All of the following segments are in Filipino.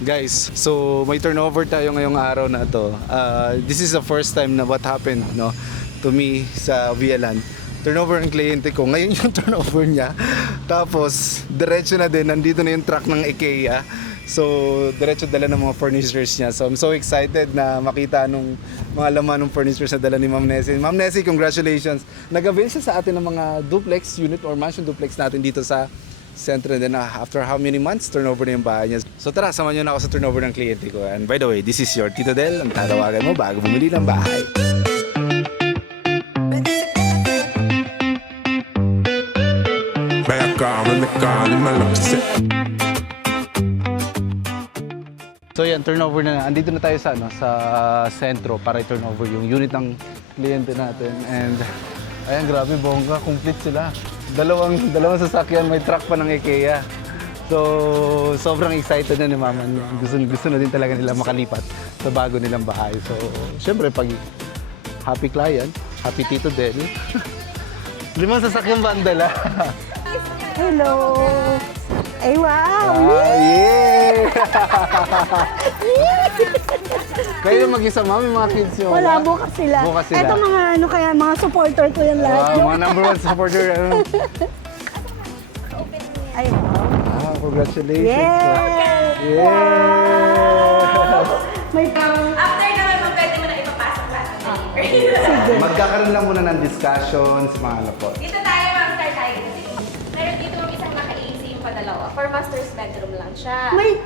Guys, so may turnover tayo ngayong araw na to. This is the first time na what happened no, to me sa Vialan. Turnover ng kliyente ko. Ngayon yung turnover niya. Tapos, diretso na din. Nandito na yung truck ng IKEA. So, diretso dala ng mga furnitures niya. So, I'm so excited na makita nung mga laman ng furnitures na dala ni Ma'am Nessie. Ma'am Nessie, congratulations. Nag-avail siya sa atin ng mga duplex unit or mansion duplex natin dito sa Sentro. And then after how many months, turnover na yung bahay niya. So tara, samahan niyo na ako sa turnover ng kliyente ko. And by the way, this is your Tito Del. Ang tatawagan mo bago bumili ng bahay. So yan, turnover na. Andito na tayo sa sentro para i-turnover yung unit ng kliyente natin. And ayan, grabe, bongga, complete sila. Dalawang sasakyan, may truck pa ng IKEA. So, sobrang excited na ni Mama. Gusto na din talaga nila makalipat sa bago nilang bahay. So, syempre, pag happy client, happy Tito Del. 5 sasakyan ba ang dala? Hello! Ay, wow! Yeah! Kayo mag-isa, Mami, mga kids nyo? Wala, bukas sila. Bukas sila. Ito mga supporter ko yan lahat. Mga number 1 supporter. Ay, wow. Congratulations. Yay! Yeah! May After naman, pwede mo na ipapasok lahat. sige. Magkakaroon lang muna ng discussion sa mga ano po. Dito tayo, ma'am, start tayo. Meron dito isang naka-AC yung padalawa. For master's bedroom lang siya.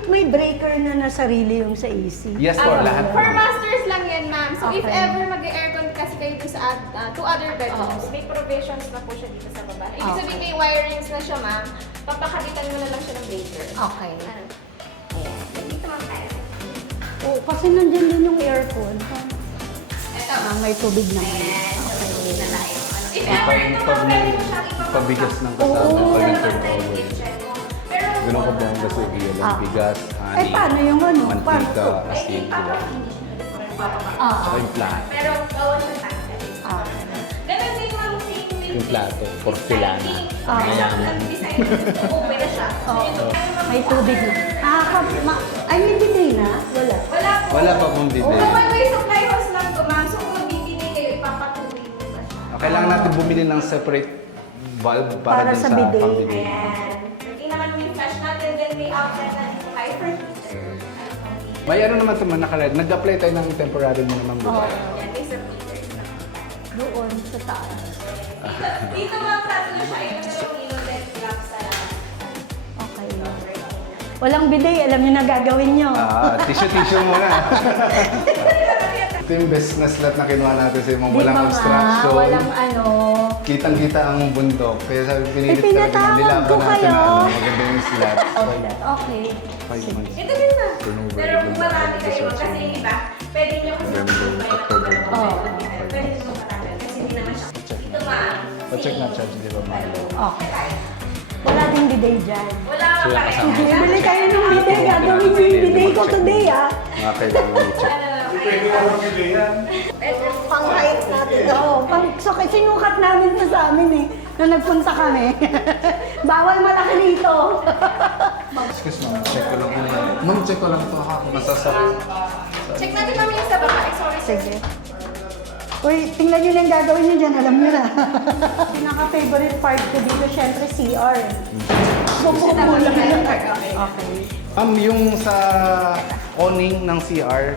May breaker na sarili yung sa AC. Yes po, lahat. For masters lang yan, ma'am. So if Okay. ever mag-aircon kasi kayo dito sa two other bedrooms, may provisions na po siya dito sa baba. Ibig sabihin may wirings na siya, ma'am. Papakabitan mo na lang siya ng breaker. Okay. Ano? Ayan. Dito, ma'am, tayo. Oh, kasi nandiyan din yung aircon. Ito. May tubig na. Ayan. So, hindi na tayo. If Pag- ever ito, pag ma'am, may pwede mo siyang ipapasok. pabigas ng Oo. kasama, pag Sa nag-turnover. kitchen mo. Pero, Ganun ka bongga sa Vialan, Ah. bigas, Eh, honey, paano yung ano? mantika, ay, asin, diba? Ah. Saka yung plato. Pero, bawal siya tanggal. Ah. Ganun din, ma'am, same with Yung plato, porcelana. Ah. Mayaman. Design, open na siya. So, yun, May tubig na. Ay, may bidet na? Wala. Wala po. Wala pa pong bidet. Kung one-way supply house lang to, ma'am. So, kung magbibili kayo, ipapatuloy mo ba siya? Kailangan natin bumili ng separate valve para, Para dun sa sa bidet. pang-bidet. Ayan. Pwede naman may flash natin, then may outlet na dito kayo for heater. May ano naman ito man nakared. Nag-apply tayo ng temporary mo naman, di ba? Oo. Yan, may sir heater. Doon sa taas. Dito, ma'am, sabi na siya, ayun yung ilo-let lock sa Okay. Walang bidet, alam niyo na gagawin niyo. Tissue muna. Ito yung best na slot na kinuha natin sa mga Di walang ba, ma? obstruction. Walang ano. Kitang-kita ang bundok. Kaya sabi pinilit talaga pinatawag na nilaban ko natin kayo. na ano, maganda yung slot. Okay. 5 months. Ito din na. Turnover, Pero kung yung marami bahay, kayo, research kasi mo. yung iba, pwede nyo kasi November, October. Oo. Pwede nyo matanggal kasi hindi naman siya. Ito, ma'am. Pa-check na charge, di ba, Marlo? Okay. Wala ding bidet dyan. Wala ka Sila pa rin. kasama. Bibili kayo ng bidet. Gagawin niyo yung bidet ko today, ah. Mga kailangan i-check. Pang height natin. Oo, so sinukat namin to sa amin eh. Nung nagpunta kami. Bawal malaki dito. Excuse me, check ko lang muna. Ma'am, check ko lang ito ha. Masasarap. Check natin ma'am yung sa baba. Sorry, sir. Sige. Uy, tingnan nyo na yung gagawin nyo dyan. Alam nyo na. Pinaka-favorite part ko dito, syempre, CR. Bumbuka muna. Okay. Yung sa awning ng CR,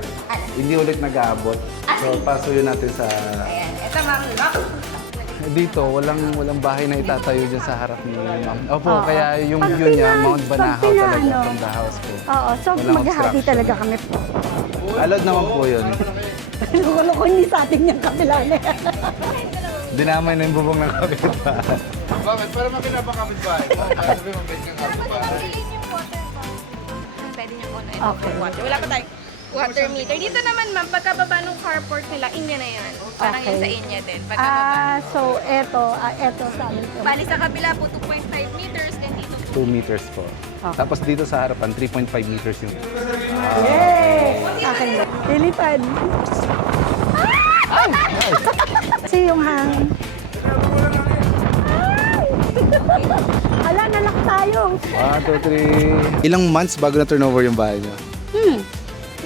hindi ulit nag-aabot. So, pasuyo natin sa... Ayan. Ito ma'am, lock. Dito, walang bahay na itatayo dyan sa harap ni Ma'am. Opo, Oo. kaya yung Pag view niya, pina- Mount pag Banahaw pina- talaga ano. from the house po. Oo, so Walang maghahati obstruction. talaga kami. Allowed naman po yun. Loko-loko hindi sa atin yung kabila na yan. Dinamay na yung bubong ng kapitbahay. Bakit? Para makinapakapit ba? Sabi mo, may kang kapit ba? Pwede nyo on and Okay. off water. Wala pa tayong water meter. Dito naman ma'am, pagkababa ng carport nila, inya na yan. Parang Okay. yun sa inya din. Pagkababa. So eto sa amin to. Bali sa kabila po, 2.5 meters. Then dito 2 meters po. Okay. Tapos dito sa harapan, 3.5 meters yung... Yay! Akin ba? Lilipad. Kasi yung hangin. Ala, nalak tayo. 1, 2, 3... Ilang months bago na turnover yung bahay niyo?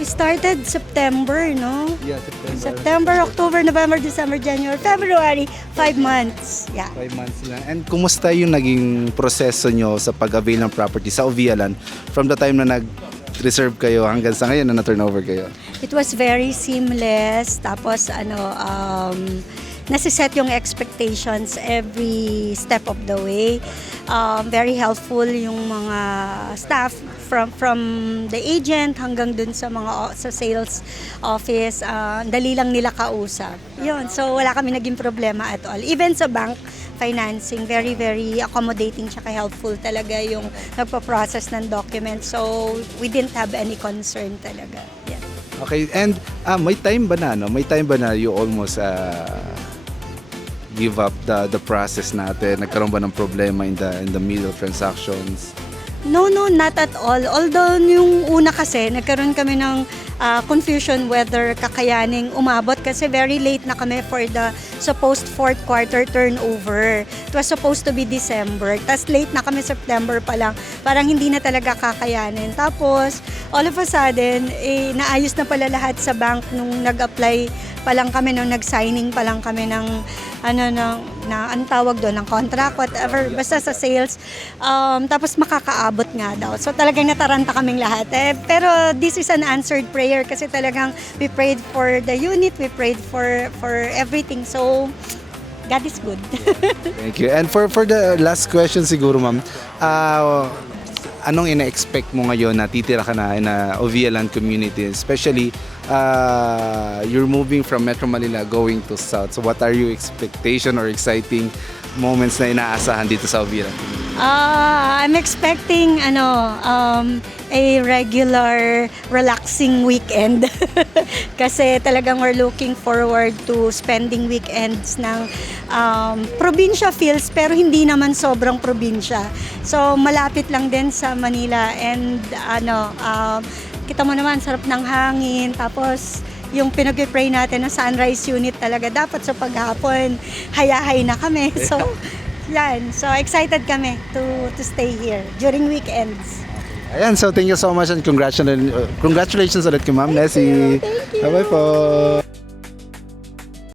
We started September, no? Yeah, September, October, November, December, January, February, 5 months. Yeah. 5 months lang. And kumusta yung naging proseso nyo sa pag-avail ng property sa Ovialan from the time na nag-reserve kayo hanggang sa ngayon na na-turnover kayo? It was very seamless. Tapos, nasiset yung expectations every step of the way. Very helpful yung mga staff from the agent hanggang dun sa mga sa sales office. Dali lang nila kausap. Yun. So, wala kami naging problema at all. Even sa bank financing, very, very accommodating tsaka helpful talaga yung nagpa-process ng documents. So, we didn't have any concern talaga. Yeah. Okay, and may time ba na, no? May time ba na you almost give up the process natin? Nagkaroon ba ng problema in the middle transactions? No, not at all. Although yung una kasi, nagkaroon kami ng confusion whether kakayaning umabot kasi very late na kami for the supposed fourth quarter turnover. It was supposed to be December. Tapos late na kami September pa lang. Parang hindi na talaga kakayanin. Tapos, all of a sudden, naayos na pala lahat sa bank nung nag-apply pa lang kami, nung nag-signing pa lang kami ng anong tawag doon, ng contract, whatever, basta sa sales. Tapos makakaabot nga daw. So talagang nataranta kaming lahat. Pero this is an answered prayer kasi talagang we prayed for the unit, we prayed for everything. So God is good. Thank you. And for the last question siguro, ma'am, anong ina-expect mo ngayon na titira ka na in a Ovialan community, especially you're moving from Metro Manila going to South. So what are your expectation or exciting moments na inaasahan dito sa Ovialan? I'm expecting a regular relaxing weekend kasi talagang we're looking forward to spending weekends ng probinsya feels pero hindi naman sobrang probinsya. So malapit lang din sa Manila and kita mo naman sarap ng hangin tapos yung pinag-pray natin na sunrise unit talaga dapat sa paghapon hayahay na kami. So yan, so excited kami to stay here during weekends. Ayan, so thank you so much and congratulations ulit kay Ma'am Nessie. Bye-bye po.